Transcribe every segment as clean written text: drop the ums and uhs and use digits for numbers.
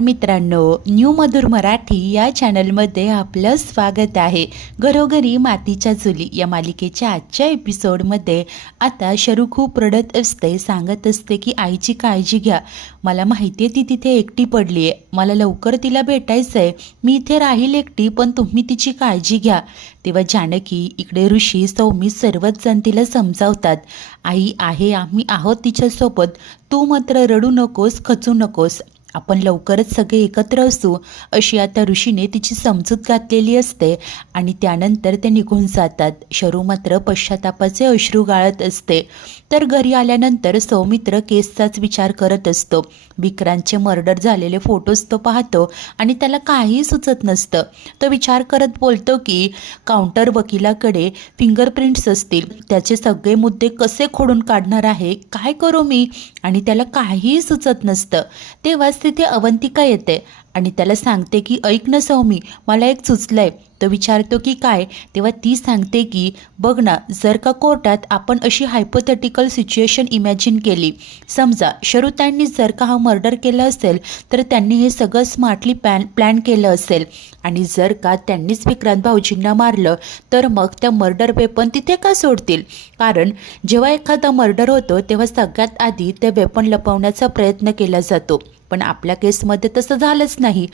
मित्रांनो, न्यू मधुर मराठी या चॅनलमध्ये आपलं स्वागत आहे। घरोघरी मातीच्या चुली या मालिकेच्या आजच्या एपिसोडमध्ये आता शरू खूप रडत असते, सांगत असते की आईची काळजी घ्या। मला माहिती आहे ती तिथे एकटी पडली आहे, मला लवकर तिला भेटायचं आहे। मी इथे राहील एकटी, पण तुम्ही तिची काळजी घ्या। तेव्हा जानकी, इकडे ऋषी, सौमी सर्वच जण तिला समजावतात, आई आहे, आम्ही आहोत तिच्यासोबत, तू मात्र रडू नकोस, खचू नकोस, आपण लवकरच सगळे एकत्र असू, अशी आता ऋषीने तिची समजूत घातलेली असते। आणि त्यानंतर ते निघून जातात। शरू मात्र पश्चातापाचे अश्रू गाळत असते। तर घरी आल्यानंतर सौमित्र केसचाच विचार करत असतो। विक्रांतचे मर्डर झालेले फोटोज तो पाहतो आणि त्याला काहीही सुचत नसतं। तो विचार करत बोलतो की काउंटर वकिलाकडे फिंगरप्रिंट्स असतील, त्याचे सगळे मुद्दे कसे खोडून काढणार आहे, काय करू मी, आणि त्याला काहीही सुचत नसतं। तेव्हाच तिथे अवंतिका येते आणि त्याला सांगते की ऐक ना सौमी, मला एक सुचलंय। तो विचारतो की काय, तेव्हा ती सांगते की बघ ना, जर का कोर्टात आपण अशी हायपोथेटिकल सिच्युएशन इमॅजिन केली, समजा शरुतांनी जर का हा मर्डर केला असेल तर त्यांनी हे सगळं स्मार्टली प्लॅन केलं असेल, आणि जर का त्यांनीच विक्रांत भाऊजींना मारलं तर मग त्या मर्डर वेपन तिथे का सोडतील? कारण जेव्हा एखादा मर्डर होतो तेव्हा सगळ्यात आधी ते वेपन लपवण्याचा प्रयत्न केला जातो, पण आपल्या केसमध्ये तसं झालंच नाही।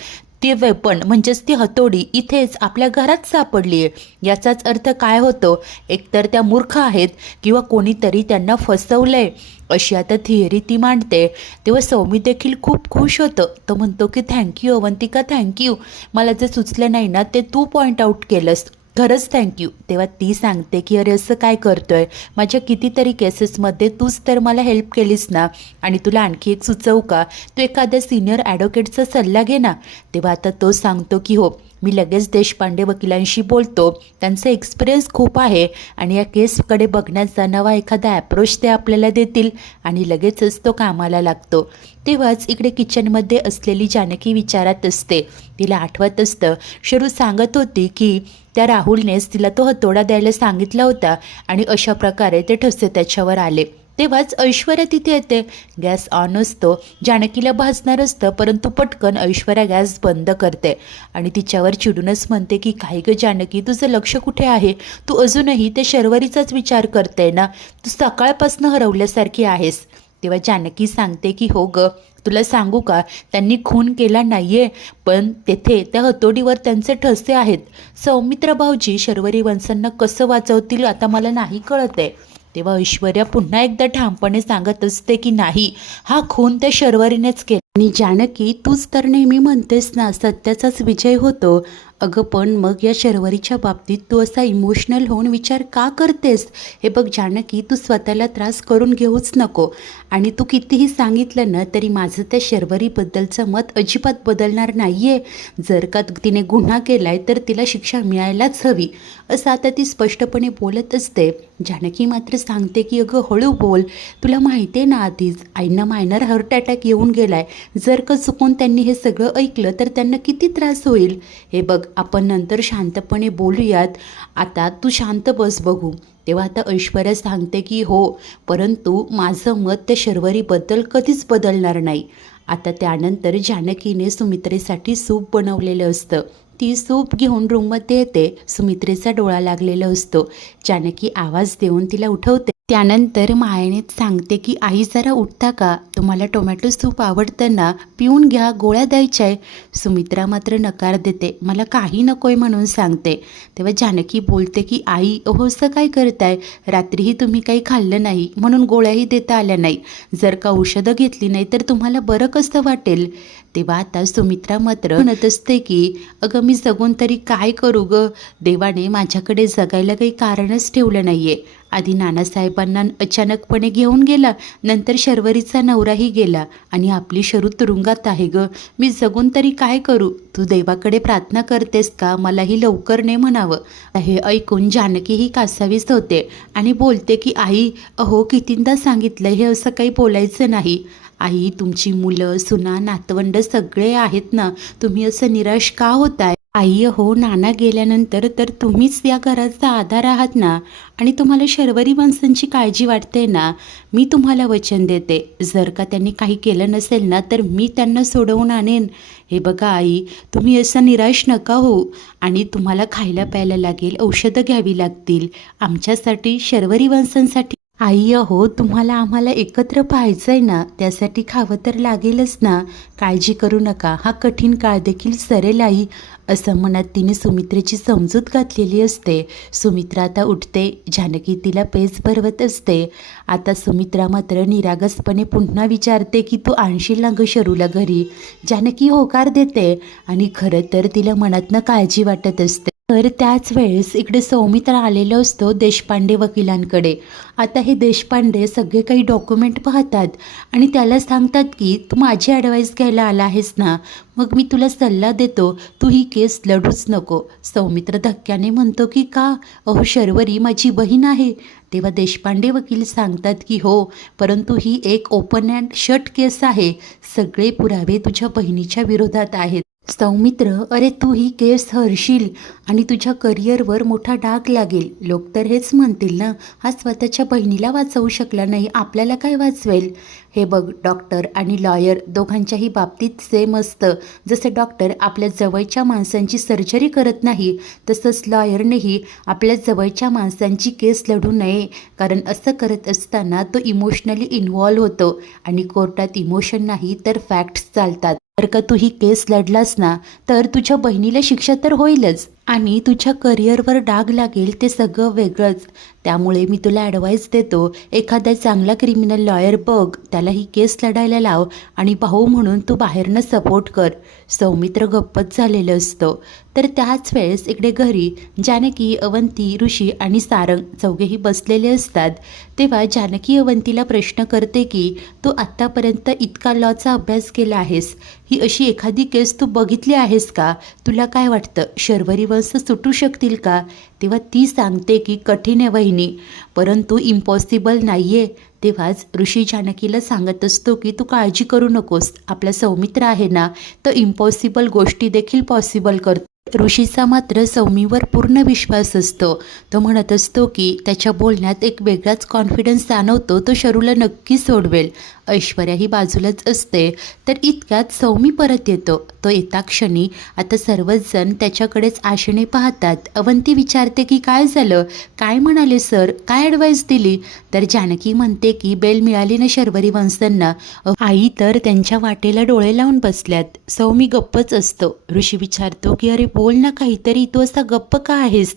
ते वेपन म्हणजेच ती हतोडी इथेच आपल्या घरात सापडली आहे। याचाच अर्थ काय होतो, एकतर त्या मूर्ख आहेत किंवा कोणीतरी त्यांना फसवलंय, अशी आता थिअरी ती मांडते। तेव्हा सौमी देखील खूप खुश होतं। तो म्हणतो की थँक्यू अवंतिका, थँक्यू, मला जे सुचलं नाही ना ते तू पॉईंट आऊट केलंस, खरंच थँक्यू। तेव्हा ती सांगते की अरे असं काय करतोय, माझ्या कितीतरी केसेसमध्ये तूच तर मला हेल्प केलीस ना, आणि तुला आणखी एक सुचवू का, तू एखाद्या सिनियर ॲडव्होकेटचा सल्ला घे ना। तेव्हा आता तो सांगतो की हो, मी लगेच देशपांडे वकिलांशी बोलतो, त्यांचा एक्सपिरियन्स खूप आहे आणि या केसकडे बघण्याचा नवा एखादा ॲप्रोच ते आपल्याला देतील, आणि लगेचच तो कामाला लागतो। तेव्हाच इकडे किचनमध्ये असलेली जानकी विचारात असते, तिला आठवत असतं शरू सांगत होती की त्या राहुलनेच तिला तो हतोडा द्यायला सांगितला होता आणि अशा प्रकारे ते ठसे त्याच्यावर आले। तेव्हाच ऐश्वर्या तिथे येते, गॅस ऑन असतो, जानकीला भाजणार असतं, परंतु पटकन ऐश्वर्या गॅस बंद करते आणि तिच्यावर चिडूनच म्हणते की काय ग जानकी, तुझं लक्ष कुठे आहे, तू अजूनही ते शर्वरीचाच विचार करते ना, तू सकाळपासून हरवल्यासारखी आहेस। तेव्हा जानकी सांगते की हो ग, तुला सांगू का, त्यांनी खून केला नाहीये, पण तेथे त्या हतोडीवर त्यांचे ठसे आहेत। सौमित्र भाऊजी शर्वरी वंशांना कसं वाचवतील आता मला नाही कळत आहे। तेव्हा ऐश्वर्या पुन्हा एकदा ठामपणे सांगत असते की नाही, हा खून त्या शर्वरीनेच केला। आणि जानकी, तूच तर नेहमी म्हणतेस ना सत्याचाच विजय होतो, अगं पण मग या शर्वरीच्या बाबतीत तू असा इमोशनल होऊन विचार का करतेस? हे बघ जानकी, तू स्वतःला त्रास करून घेऊच नको, आणि तू कितीही सांगितलं ना तरी माझं त्या शर्वरीबद्दलचं मत अजिबात बदलणार नाही आहे। जर का तिने गुन्हा केलाय तर तिला शिक्षा मिळायलाच हवी, असं आता ती स्पष्टपणे बोलत असते। जानकी मात्र सांगते की अगं हळू बोल, तुला माहिती आहे ना आधीच आईंना मायनर हार्ट अटॅक येऊन गेलाय, जर का चुकून त्यांनी हे सगळं ऐकलं तर त्यांना किती त्रास होईल। हे बघ, आपण नंतर शांतपणे बोलूयात, आता तू शांत बस बघू। तेव्हा आता ऐश्वर्या सांगते की हो, परंतु माझं मत त्या शर्वरीबद्दल कधीच बदलणार नाही। आता त्यानंतर जानकीने सुमित्रेसाठी सूप बनवलेलं असतं, ती सूप घेऊन रूममध्ये येते, सुमित्रेचा डोळा लागलेला असतो। जानकी आवाज देऊन तिला उठवते, त्यानंतर मायेने सांगते की आई जरा उठता का, तुम्हाला टोमॅटो सूप आवडतं ना, पिऊन घ्या, गोळ्या द्यायच्या आहे। सुमित्रा मात्र नकार देते, मला काही नकोय म्हणून सांगते। तेव्हा जानकी बोलते की आई अहो असं काय करताय, रात्रीही तुम्ही काही खाल्लं नाही म्हणून गोळ्याही देता आल्या नाही, जर का औषधं घेतली नाही तर तुम्हाला बरं कसं वाटेल? तेव्हा आता सुमित्रा मात्र म्हणत असते की अगं मी जगून तरी काय करू ग, देवाने माझ्याकडे जगायला काही कारणच ठेवलं नाही आहे। आधी नानासाहेबांना अचानकपणे घेऊन गेला, नंतर शर्वरीचा नवराही गेला, आणि आपली शरू तुरुंगात आहे ग, मी जगून तरी काय करू? तू देवाकडे प्रार्थना करतेस का मलाही लवकर ने म्हणावं? हे ऐकून जानकी ही कासावीस होते आणि बोलते की आई अहो कितींदा सांगितलं, हे असं काही बोलायचं नाही। आई, तुमची मुलं सुना नातवंड सगळे आहेत ना, तुम्ही असं निराश का होताय? आई हो, नाना गेल्यानंतर तर तुम्हीच या घराचा आधार आहात ना. आणि तुम्हाला शर्वरी माणसांची काळजी वाटते ना. मी तुम्हाला वचन देते, जर का त्यांनी काही केलं नसेल ना तर मी त्यांना सोडवून आणेन. हे बघा आई, तुम्ही असं निराश नका होऊ. आणि तुम्हाला खायला प्यायला लागेल, औषधं घ्यावी लागतील आमच्यासाठी, शर्वरी वंशांसाठी. आई अहो, तुम्हाला आम्हाला एकत्र पाहायचं आहे ना, त्यासाठी खावं तर लागेलच ना. काळजी करू नका, हा कठीण काळ देखील सरेल आई. असं मनात तिने सुमित्रेची समजूत घातलेली असते. सुमित्रा आता उठते, जानकी तिला पेच भरवत असते. आता सुमित्रा मात्र निरागसपणे पुन्हा विचारते की तू आणशील ना ग शरूला घरी. जानकी होकार देते आणि खरं तर तिला मनातनं काळजी वाटत असते. तर त्याच वेळेस इकडे सौमित्र आलेलो असतो देशपांडे वकिलांकडे. आता हे देशपांडे सगळे काही डॉक्युमेंट पाहतात आणि त्याला सांगतात की तू माझी ॲडवाईस घ्यायला आला आहेस ना, मग मी तुला सल्ला देतो, तू ही केस लढूच नको. सौमित्र धक्क्याने म्हणतो की का? अहो शर्वरी माझी बहीण आहे. तेव्हा देशपांडे वकील सांगतात की हो, परंतु ही एक ओपन अँड शट केस आहे. सगळे पुरावे तुझ्या बहिणीच्या विरोधात आहेत. सौमित्र, अरे तू ही केस हरशील आणि तुझ्या करिअरवर मोठा डाग लागेल. लोक तर हेच म्हणतील ना, हा स्वतःच्या बहिणीला वाचवू शकला नाही, आपल्याला काय वाचवेल. हे बघ, डॉक्टर आणि लॉयर दोघांच्याही बाबतीत सेम असतं. जसे डॉक्टर आपल्या जवळच्या माणसांची सर्जरी करत नाही, तसंच लॉयरनेही आपल्या जवळच्या माणसांची केस लढू नये. कारण असं करत असताना तो इमोशनली इन्व्हॉल्व होतो आणि कोर्टात इमोशन नाही तर फॅक्ट्स चालतात. जर का तू ही केस लढलास ना, तर तुझ्या बहिणीला शिक्षा तर होईलच आणि तुझ्या करिअरवर डाग लागेल, ते सगळं वेगळंच. त्यामुळे मी तुला ॲडवाईस देतो, एखादा चांगला क्रिमिनल लॉयर बघ, त्याला ही केस लढायला लाव आणि भाऊ म्हणून तू बाहेरनं सपोर्ट कर. सौमित्र गप्पच झालेलं असतो. तर त्याच वेळेस इकडे घरी जानकी, अवंती, ऋषी आणि सारंग चौघेही बसलेले असतात. तेव्हा जानकी अवंतीला प्रश्न करते की तू आत्तापर्यंत इतका लॉचा अभ्यास केला आहेस, ही अशी एखादी केस तू बघितली आहेस का? तुला काय वाटतं, शर्वरी वंश सुटू शकतील का? तेव्हा ती सांगते की कठीण आहे वहिनी, परंतु इम्पॉसिबल नाही आहे. तेव्हाच ऋषी जानकीला सांगत असतो की तू काळजी करू नकोस, आपला सौमित्र आहे ना, तो इम्पॉसिबल गोष्टी देखील पॉसिबल करतो. ऋषीचा मात्र सौमीवर पूर्ण विश्वास असतो. तो म्हणत असतो की त्याच्या बोलण्यात एक वेगळाच कॉन्फिडन्स जाणवतो, तो शरूला नक्की सोडवेल. ऐश्वर्या ही बाजूलाच असते. तर इतक्यात सौमी परत येतो. तो येता क्षणी आता सर्वच जण त्याच्याकडेच आशेने पाहतात. अवंती विचारते की काय झालं, काय म्हणाले सर, काय ॲडवाईस दिली? तर जानकी म्हणते की बेल मिळाली ना शर्वरी वंशांना. आई तर त्यांच्या वाटेला डोळे लावून बसल्यात. सौमी गप्पच असतो. ऋषी विचारतो की अरे बोल ना काहीतरी, तू असा गप्प का आहेस?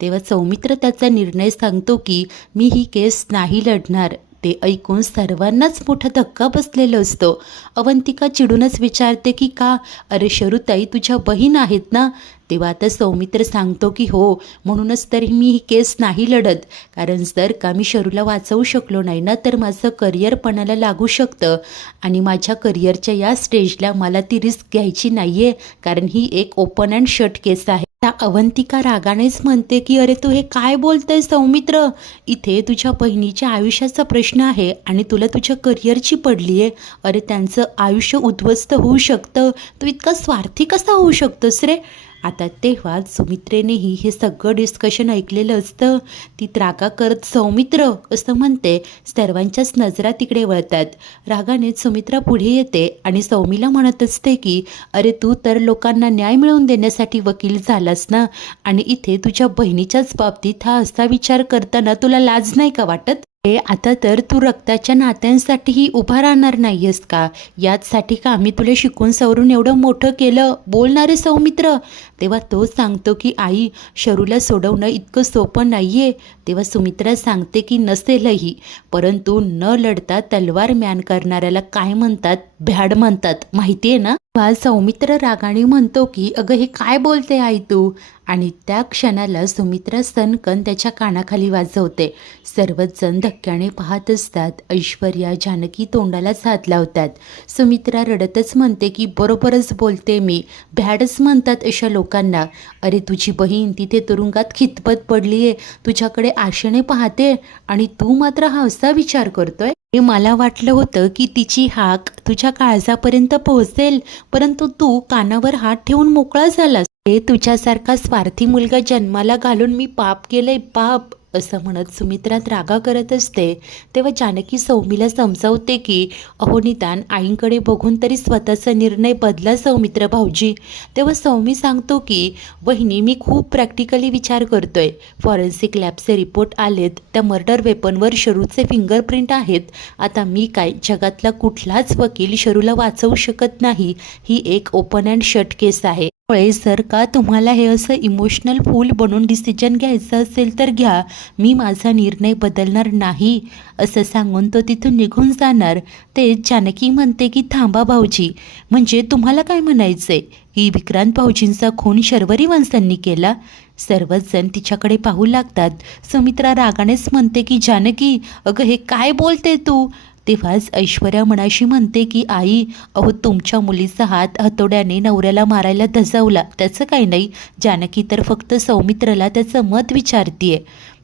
तेव्हा सौमित्र त्याचा निर्णय सांगतो की मी ही केस नाही लढणार. ते ऐकून सर्वांनाच मोठा धक्का बसलेला असतो. अवंतिका चिडूनच विचारते की का? अरे शरूताई तुझ्या बहीण आहेत ना? तेव्हा आता सौमित्र सांगतो की हो, म्हणूनच तरी मी ही केस नाही लढत. कारण जर का मी शरूला वाचवू शकलो नाही ना, तर माझं करिअर पणाला लागू शकतं आणि माझ्या करिअरच्या या स्टेजला मला ती रिस्क घ्यायची नाही आहे. कारण ही एक ओपन अँड शट केस आहे. त्या अवंतिका रागानेच म्हणते की अरे तू हे काय बोलतंय सौमित्र, इथे तुझ्या बहिणीच्या आयुष्याचा प्रश्न आहे आणि तुला तुझ्या करिअरची पडली आहे. अरे त्यांचं आयुष्य उद्ध्वस्त होऊ शकतं, तू इतका स्वार्थी कसा होऊ शकतोस रे? आता तेव्हा सुमित्रेनेही हे सगळं डिस्कशन ऐकलेलं असतं. ती त्रागा करत सौमित्र असं म्हणते. सर्वांच्याच नजरा तिकडे वळतात. रागाने सुमित्रा पुढे येते आणि सौमीला म्हणत असते की अरे तू तर लोकांना न्याय मिळवून देण्यासाठी वकील झालास ना, आणि इथे तुझ्या बहिणीच्याच बाबतीत हा असा विचार करताना तुला लाज नाही का वाटत? आता तर तू रक्ताच्या नात्यांसाठीही उभा राहणार नाहीयेस का? याचसाठी का आम्ही तुला शिकून सवरून एवढं मोठं केलं? बोलणारे सौमित्र. तेव्हा तो सांगतो की आई, शरूला सोडवणं इतकं सोपं नाही आहे. तेव्हा सुमित्रा सांगते की नसेलही, परंतु न लढता तलवार म्यान करणाऱ्याला काय म्हणतात? भ्याड म्हणतात, माहिती आहे ना? सौमित्र रागाने म्हणतो की अगं हे काय बोलते आई तू? आणि त्या क्षणाला सुमित्रा सनकन त्याच्या कानाखाली वाजवते. सर्वच जण धक्क्याने पाहत असतात. ऐश्वर्या, जानकी तोंडालाच हात लावतात. सुमित्रा रडतच म्हणते की बरोबरच बोलते मी, भ्याडच म्हणतात अशा लोकांना. अरे तुझी बहीण तिथे तुरुंगात खितपत पडली आहे, तुझ्याकडे आशेने पाहते आणि तू मात्र हा असा विचार करतोय. हे मला वाटलं होतं की तिची हाक तुझ्या काळजापर्यंत पोहोचेल, परंतु तू कानावर हात ठेवून मोकळा झालास. हे तुझ्यासारखा स्वार्थी मुलगा जन्माला घालून मी पाप केलंय पाप, असं म्हणत सुमित्रा रागा करत असते. तेव्हा जानकी सौमीला समजावते की अहो निदान आईंकडे बघून तरी स्वतःचा निर्णय बदला सौमित्र भाऊजी. तेव्हा सौमी सांगतो की वहिनी मी खूप प्रॅक्टिकली विचार करतोय. फॉरेन्सिक लॅबचे रिपोर्ट आलेत, त्या मर्डर वेपनवर शरूचे फिंगरप्रिंट आहेत. आता मी काय जगातला कुठलाच वकील शरूला वाचवू शकत नाही. ही एक ओपन अँड शट केस आहे. त्यामुळे जर का तुम्हाला हे असं इमोशनल फूल बनून डिसिजन घ्यायचं असेल तर घ्या, मी माझा निर्णय बदलणार नाही, असं सांगून तो तिथून निघून जाणार. ते जानकी म्हणते की थांबा भाऊजी, म्हणजे तुम्हाला काय म्हणायचंय की विक्रांत भाऊजींचा खून शर्वरी वंशांनी केला? सर्वच जण तिच्याकडे पाहू लागतात. सुमित्रा रागानेच म्हणते की जानकी अगं हे काय बोलते तू? तेव्हाच ऐश्वर्या मनाशी म्हणते की आई अहो तुमच्या मुलीचा हात हतोड्याने नवऱ्याला मारायला धजावला, त्याचं काही नाही. जानकी तर फक्त सौमित्रला त्याचं मत विचारतीये.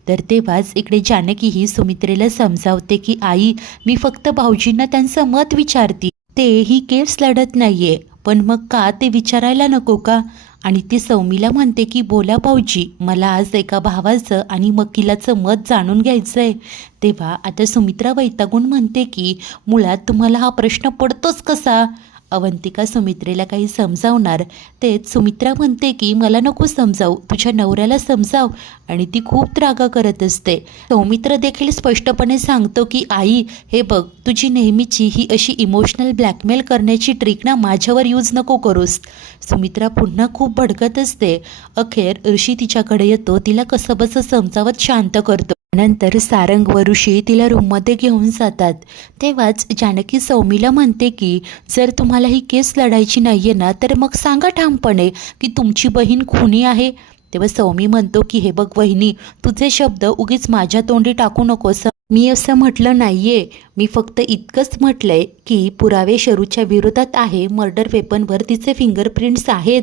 तर तेव्हाच इकडे जानकी ही सुमित्रेला समजावते की आई मी फक्त भाऊजींना त्यांचं मत विचारते, ते ही केस लढत नाहीये. पण मग का ते विचारायला नको का? आणि ती सौमीला म्हणते की बोला भाऊजी, मला आज एका भावाचं आणि वकिलाचं मत जाणून घ्यायचं आहे. तेव्हा आता सुमित्रा वैतागून म्हणते की मुळात तुम्हाला हा प्रश्न पडतोच कसा? अवंतिका सुमित्रेला काही समजावणार. तेच सुमित्रा म्हणते की मला नको समजावू, तुझ्या नवऱ्याला समजाव. आणि ती खूप रागा करत असते. सौमित्र देखील स्पष्टपणे सांगतो की आई हे बघ, तुझी नेहमीची ही अशी इमोशनल ब्लॅकमेल करण्याची ट्रिक ना माझ्यावर यूज नको करूस. सुमित्रा पुन्हा खूप भडकत असते. अखेर ऋषी तिच्याकडे येतो, तिला कसंबसं समजावत शांत करतो. नंतर सारंग व ऋषी तिला रूममध्ये घेऊन जातात. तेव्हाच जानकी सौमीला म्हणते की जर तुम्हाला ही केस लढायची नाहीये ना तर मग सांगा ठामपणे की तुमची बहीण खुनी आहे. तेव्हा सौमी म्हणतो की हे बघ वहिनी, तुझे शब्द उगीच माझ्या तोंडी टाकू नकोस. मी असं म्हटलं नाहीये, मी फक्त इतकंच म्हटलंय की पुरावे शरूच्या विरोधात आहे, मर्डर वेपनवर तिचे फिंगरप्रिंट्स आहेत.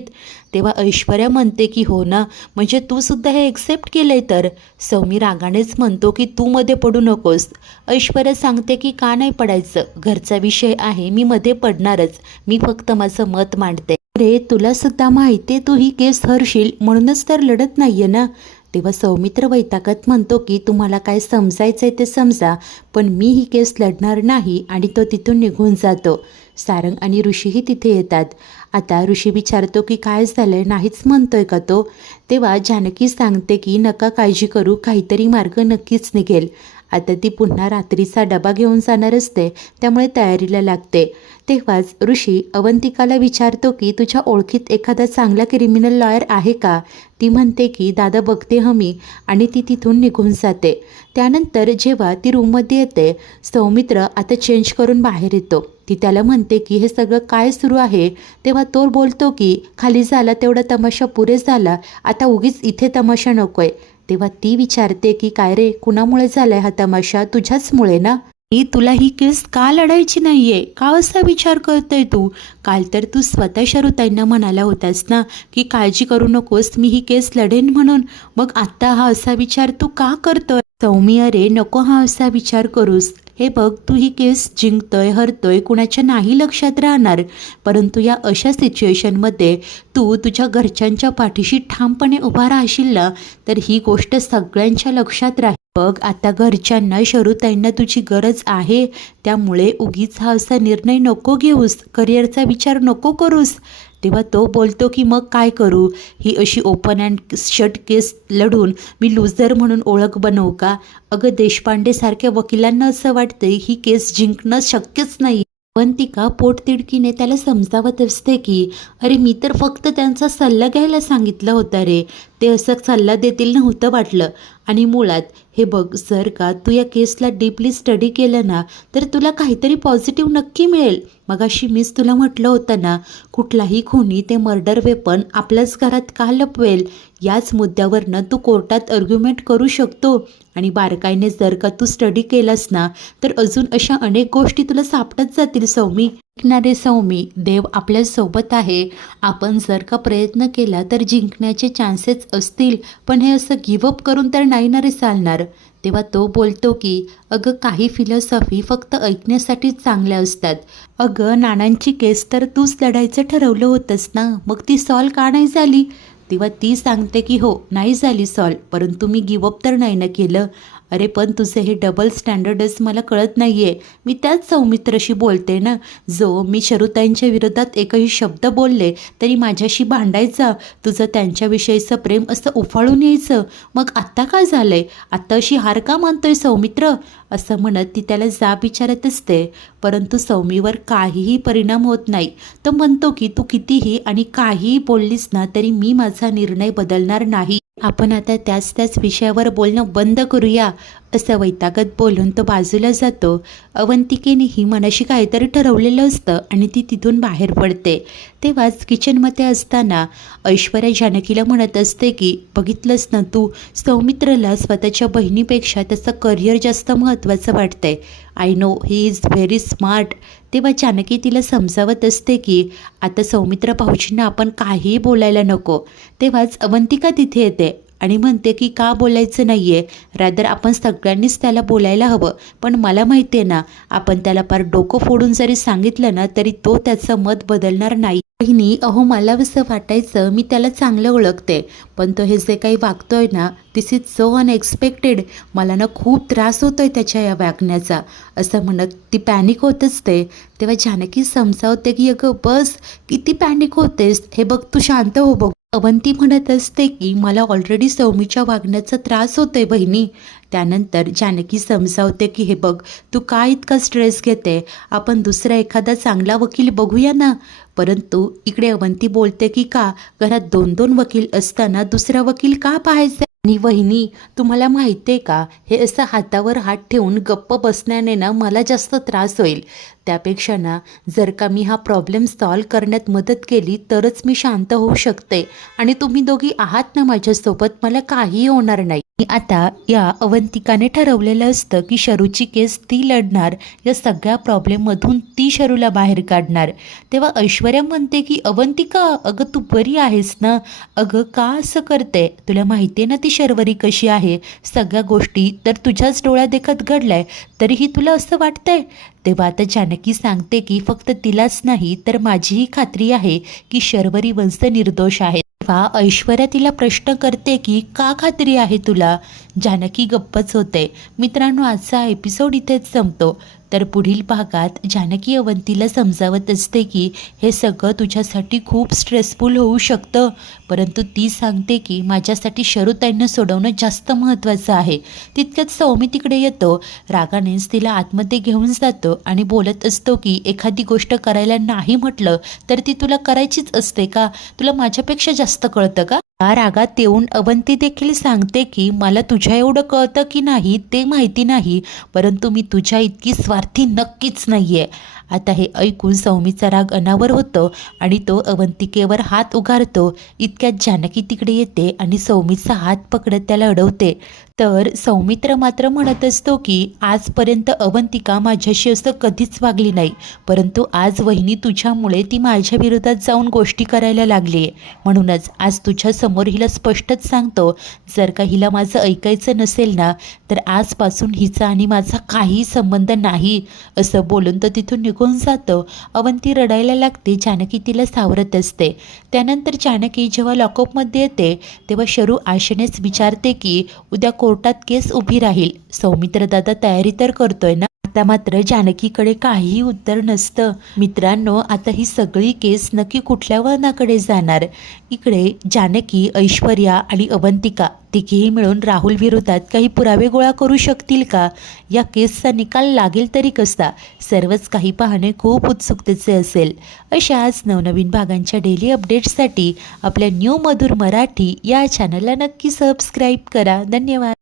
तेव्हा ऐश्वर्या म्हणते की हो ना, म्हणजे तू सुद्धा हे एक्सेप्ट केलंय तर? सौमी रागानेच म्हणतो की तू मध्ये पडू नकोस. ऐश्वर्या सांगते की का नाही पडायचं, घरचा विषय आहे, मी मध्ये पडणारच, मी फक्त माझं मत मांडते. अरे तुला सुद्धा माहिती आहे तू ही केस हरशील, म्हणूनच तर लढत नाहीये ना. तेव्हा सौमित्र वैतागत म्हणतो की तुम्हाला काय समजायचंय ते समजा, पण मी ही केस लढणार नाही. आणि तो तिथून निघून जातो. सारंग आणि ऋषीही तिथे येतात. आता ऋषी विचारतो की काय झालंय, नाहीच म्हणतोय का तो? तेव्हा जानकी सांगते की नका काळजी करू, काहीतरी मार्ग नक्कीच निघेल. आता ती पुन्हा रात्रीचा डबा घेऊन जाणार असते, त्यामुळे तयारीला लागते. तेव्हाच ऋषी अवंतिकाला विचारतो की तुझ्या ओळखीत एखादा चांगला क्रिमिनल लॉयर आहे का? ती म्हणते की दादा बघते हमी, आणि ती तिथून निघून जाते. त्यानंतर जेव्हा ती रूममध्ये येते, सौमित्र आता चेंज करून बाहेर येतो. ती त्याला म्हणते की हे सगळं काय सुरू आहे? तेव्हा तो बोलतो की खाली झाला तेवढा तमाशा पुरे झाला, आता उगीच इथे तमाशा नकोय. तेव्हा ती विचारते की काय रे, कुणामुळे झालाय हा तमाशा? तुझ्याचमुळे ना. मी तुला ही केस का लढायची नाहीये, का असा विचार करतोय तू? काल तर तू स्वतः शरुताईंना म्हणाला होतास ना की काळजी करू नकोस, मी ही केस लढेन म्हणून. मग आत्ता हा असा विचार तू का करतोय? सौमी अरे नको हा असा विचार करूस. हे बघ, तू ही केस जिंकतोय हरतोय कुणाच्या नाही लक्षात राहणार, परंतु या अशा सिच्युएशनमध्ये तू तुझ्या घरच्यांच्या पाठीशी ठामपणे उभा राहशील ना तर ही गोष्ट सगळ्यांच्या लक्षात राहील. बघ आता घरच्यांना शरुताईंना तुझी गरज आहे, त्यामुळे उगीच हा असा निर्णय नको घेऊस, करिअरचा विचार नको करूस. तेव्हा तो बोलतो की मग काय करू? ही अशी ओपन अँड शट केस लढून मी लूजर म्हणून ओळख बनवू का? अगं देशपांडेसारख्या वकिलांना असं वाटतंय ही केस जिंकणं शक्यच नाही. अवंतिका पोटतिडकीने त्याला समजावत असते की अरे मी तर फक्त त्यांचा सल्ला घ्यायला सांगितलं होता रे, ते असं सल्ला देतील नव्हतं वाटलं. आणि मुळात हे बघ, जर का तू या केसला डीपली स्टडी केलं ना तर तुला काहीतरी पॉझिटिव्ह नक्की मिळेल. मगाशी मीच तुला म्हटलं होतं ना, कुठलाही खुनी ते मर्डर वेपन आपल्याच घरात का लपवेल, याच मुद्द्यावरनं तू कोर्टात आर्ग्युमेंट करू शकतो. आणि बारकाईने जर का तू स्टडी केलास ना तर अजून अशा अनेक गोष्टी तुला सापडत जातील सौमी. ऐकणारे सौमी, देव आपल्यासोबत आहे. आपण जर का प्रयत्न केला तर जिंकण्याचे चान्सेस असतील, पण हे असं गिवअप करून तर नाही ना रे चालणार. तेव्हा तो बोलतो की अगं काही फिलॉसॉफी फक्त ऐकण्यासाठीच चांगल्या असतात. अगं नानांची केस तर तूच लढायचं ठरवलं होतंस ना, मग ती सॉल्व का नाही झाली? तेव्हा ती सांगते की हो नाही झाली सॉल्व, परंतु मी गिवअप तर नाही ना केलं. अरे पण तुझे हे डबल स्टँडर्डच मला कळत नाही आहे. मी त्याच सौमित्रशी बोलते ना, जो मी शरुताईंच्या विरोधात एकही शब्द बोलले तरी माझ्याशी भांडायचा, तुझं त्यांच्याविषयीचं प्रेम असं उफाळून यायचं. मग आत्ता काय झालंय? आत्ता अशी हार का मानतोय सौमित्र? असं म्हणत ती त्याला जाब विचारत असते, परंतु सौमीवर काहीही परिणाम होत नाही. तो म्हणतो की तू कितीही आणि काहीही बोललीस ना तरी मी माझा निर्णय बदलणार नाही. आपण आता त्याच विषयावर बोलणं बंद करूया, असं वैतागत बोलून तो बाजूला जातो. अवंतिकेनेही मनाशी काहीतरी ठरवलेलं असतं आणि ती तिथून बाहेर पडते. तेव्हाच किचनमध्ये असताना ऐश्वर्या जानकीला म्हणत असते की बघितलंस ना तू, सौमित्रला स्वतःच्या बहिणीपेक्षा त्याचं करिअर जास्त महत्त्वाचं वाटतंय. I know he is very smart. तेव्हा जानकी तिला समजावत असते की आता सौमित्र भाऊजींना आपण काहीही बोलायला नको. तेव्हाच अवंतिका तिथे येते आणि म्हणते की का बोलायचं नाही आहे, रॅदर आपण सगळ्यांनीच त्याला बोलायला हवं. पण मला माहिती आहे ना, आपण त्याला पार डोकं फोडून जरी सांगितलं ना तरी तो त्याचं मत बदलणार नाही. बहिणी अहो मला असं वाटायचं मी त्याला चांगलं ओळखते, पण तो हे जे काही वागतोय ना दिस इज सो अनएक्सपेक्टेड. मला ना खूप त्रास होतोय त्याच्या या वागण्याचा, असं म्हणत ती पॅनिक होत असते. तेव्हा जानकी समजावते की अगं बस, किती पॅनिक होतेस, हे बघ तू शांत हो बघ. अवंती म्हणत असते की मला ऑलरेडी सौमीच्या वागण्याचा त्रास होतोय बहिणी. त्यानंतर जानकी समजावते की हे बघ तू का इतका स्ट्रेस घेते, आपण दुसरा एखादा चांगला वकील बघूया ना. परंतु इकडे अवंती बोलते की का घरात 2-2 वकील असताना दुसरा वकील का पाहायचा? आणि वहिनी तुम्हाला माहिती आहे का, हे असं हातावर हात ठेवून गप्प बसण्याने ना मला जास्त त्रास होईल. त्यापेक्षा ना जर का मी हा प्रॉब्लेम सॉल्व करण्यात मदत केली तरच मी शांत होऊ शकते आणि तुम्ही दोघी आहात ना माझ्यासोबत, मला काहीही होणार नाही. आता या अवंतिकाने ठरवलेलं असतं की शरूची केस ती लढणार, या सगळ्या प्रॉब्लेममधून ती शरूला बाहेर काढणार. तेव्हा ऐश्वर्या म्हणते की अवंतिका अगं तू बरी आहेस ना? अगं का असं करते? तुला माहिती आहे ना ती शर्वरी कशी आहे, सगळ्या गोष्टी तर तुझ्याच डोळ्या देखत घडलाय, तरीही तुला असं वाटतंय? तेव्हा आता जानकी सांगते की फक्त तिलाच नाही तर माझीही खात्री आहे की शर्वरी वंश निर्दोष आहे. तेव्हा ऐश्वर्या तिला प्रश्न करते की का खात्री आहे तुला? जानकी गप्पच होते. मित्रांनो आजचा एपिसोड इथेच संपतो. तर पुढील भागात जानकी अवंतीला समजावत असते की हे सगळं तुझ्यासाठी खूप स्ट्रेसफुल होऊ शकतं, परंतु ती सांगते की माझ्यासाठी शरुताईंना सोडवणं जास्त महत्त्वाचं आहे. तितक्यात सौमी तिकडे येतो. रागानेच तिला आतमध्ये घेऊन जातो आणि बोलत असतो की एखादी गोष्ट करायला नाही म्हटलं तर ती तुला करायचीच असते का? तुला माझ्यापेक्षा जास्त कळतं का? या रागात येऊन अवंती देखील सांगते की मला तुझ्या एवढं कळतं की नाही ते माहिती नाही, परंतु मी तुझ्या इतकी स्वार्थी नक्कीच नाही आहे. आता हे ऐकून सौमीचा राग अनावर होतो आणि तो अवंतिकेवर हात उगारतो. इतक्यात जानकी तिकडे येते आणि सौमीचा हात पकडत त्याला अडवते. तर सौमित्र मात्र म्हणत असतो की आजपर्यंत अवंतिका माझ्याशी असं कधीच वागली नाही, परंतु आज वहिनी तुझ्यामुळे ती माझ्या विरोधात जाऊन गोष्टी करायला लागली आहे. म्हणूनच आज तुझ्यासमोर हिला स्पष्टच सांगतो, जर का हिला माझं ऐकायचं नसेल ना तर आजपासून हिचा आणि माझा काही संबंध नाही, असं बोलून तो तिथून निघून जातो. अवंती रडायला लागते. जानकी तिला सावरत असते. त्यानंतर जानकी जेव्हा लॉकअपमध्ये येते तेव्हा शरू आशेनेच विचारते की उद्या कोर्टात केस उभी राहील, सौमित्र दादा तयारी तर करतोय ना? आता मात्र जानकीकडे काहीही उत्तर नसतं. मित्रांनो आता ही सगळी केस नक्की कुठल्या वळणाकडे जाणार? इकडे जानकी, ऐश्वर्या आणि अवंतिका तिघेही मिळून राहुल विरोधात काही पुरावे गोळा करू शकतील का? या केसचा निकाल लागेल तरी कसा? सर्वच काही पाहणे खूप उत्सुकतेचे असेल. अशाच नवनवीन भागांच्या डेली अपडेट्ससाठी आपल्या न्यू मधुर मराठी या चॅनलला नक्की सबस्क्राईब करा. धन्यवाद.